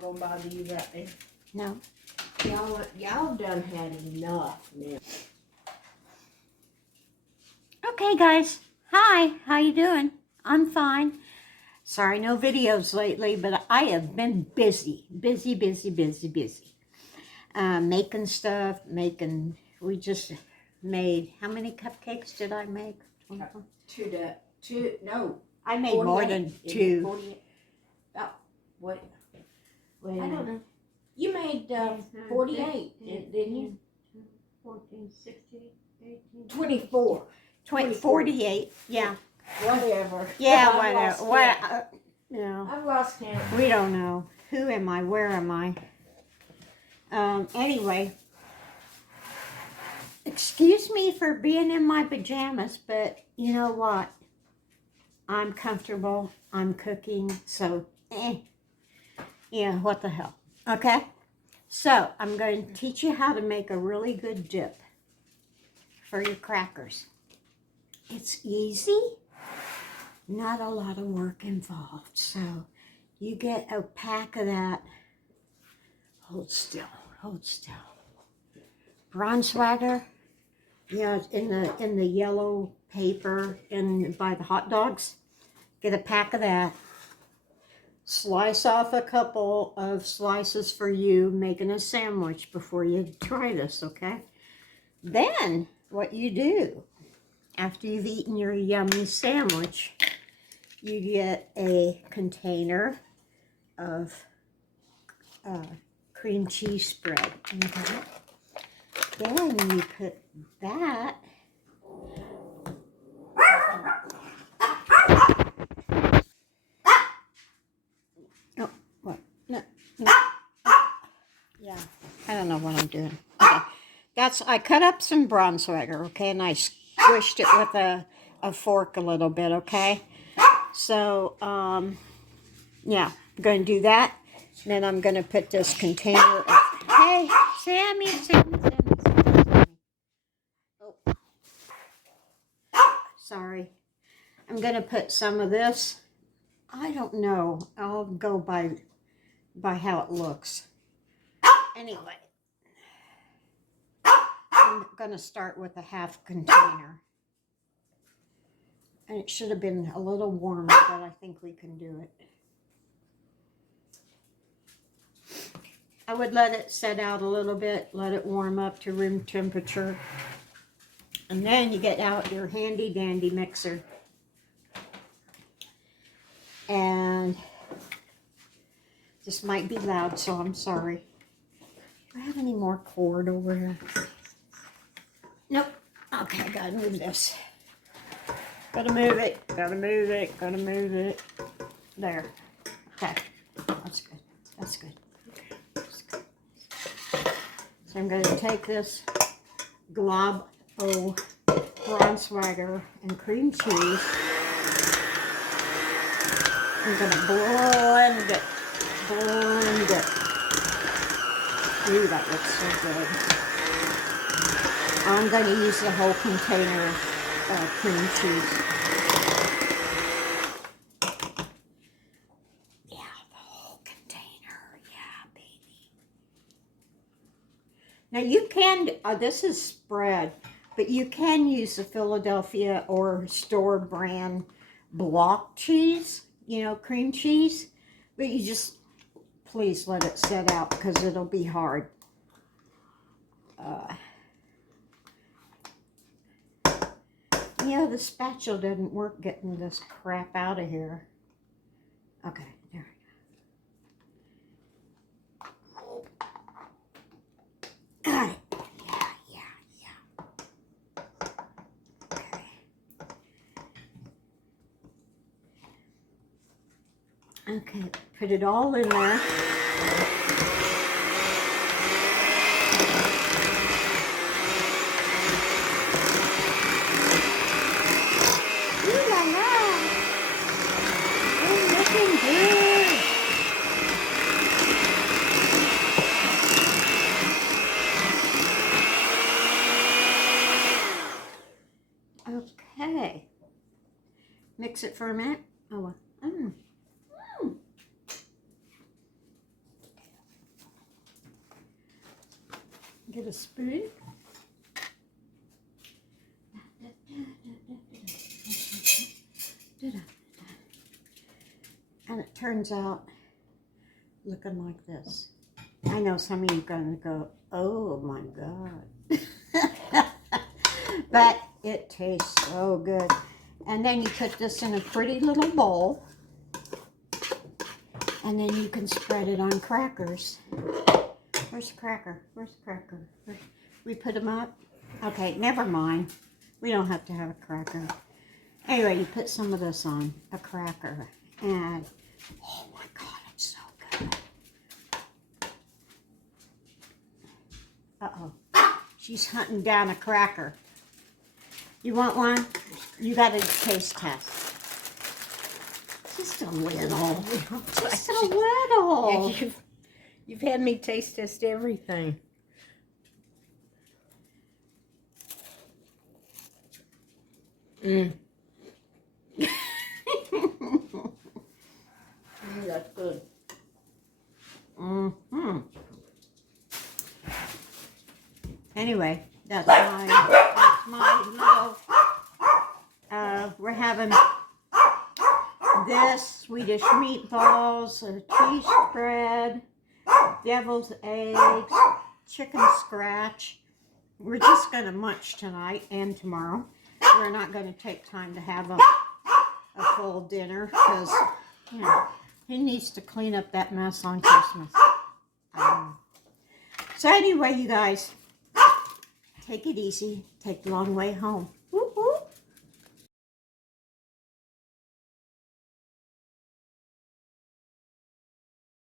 not gonna bother you right there. No. Y'all done had enough now. Okay, guys. Hi. How you doing? I'm fine. Sorry, no videos lately, but I have been busy. Busy. Making stuff, we just made, how many cupcakes did I make? 24? I made 48. more than 2. 48. Oh, what? Wait I a don't minute. know. You made 48, didn't you? 14, 16, 18, 24. 48, yeah. Whatever. Yeah, I've whatever. No, I've lost count. we don't know. Who am I? Where am I? Anyway. Excuse me for being in my pajamas, but you know what? I'm comfortable. I'm cooking, so yeah, what the hell? Okay? So, I'm going to teach you how to make a really good dip for your crackers. It's easy, not a lot of work involved. So, you get a pack of that. Hold still. Braunschweiger. Yeah, in the yellow paper by the hot dogs. Get a pack of that. Slice off a couple of slices for you, making a sandwich before you try this, okay? Then, what you do, after you've eaten your yummy sandwich, you get a container of cream cheese spread. Okay? Then you put that yeah, I don't know what I'm doing. Okay, I cut up some Braunschweiger, okay, and I squished it with a fork a little bit, okay? So, yeah, I'm going to do that. Then I'm going to put this container of, hey, Sammy. Oh, sorry. I'm going to put some of this. I don't know. I'll go by how it looks. Anyway, I'm going to start with a half container. And it should have been a little warmer, but I think we can do it. I would let it set out a little bit, let it warm up to room temperature. And then you get out your handy dandy mixer. And this might be loud, so I'm sorry. Do I have any more cord over here? Nope. Okay, I gotta move this. Gotta move it. There. Okay. That's good. So I'm going to take this glob of Braunschweiger and cream cheese. I'm going to blend it. Ooh, that looks so good. I'm going to use the whole container of cream cheese. Yeah, the whole container. Yeah, baby. Now you can, this is spread, but you can use the Philadelphia or store brand block cheese, you know, cream cheese, but you just, please let it set out because it'll be hard. Yeah, the spatula doesn't work getting this crap out of here. Okay, there we go. Got it. Yeah. Okay, put it all in there. Okay. Mix it for a minute. Oh, well. Get a spoon. And it turns out looking like this. I know some of you are going to go, oh my God. But it tastes so good. And then you put this in a pretty little bowl. And then you can spread it on crackers. Where's the cracker? Where's the cracker? We put them up? Okay, never mind. We don't have to have a cracker. Anyway, you put some of this on a cracker. And, oh my God, it's so good. Uh-oh. She's hunting down a cracker. You want one? You got a taste test. Just a little. Just a little. Yeah, you've had me taste test everything. That's good. Anyway, that's my little, we're having this, Swedish meatballs, a cheese spread, devil's eggs, chicken scratch. We're just going to munch tonight and tomorrow. We're not going to take time to have a full dinner because, you know, he needs to clean up that mess on Christmas. So anyway, you guys, take it easy. Take the long way home.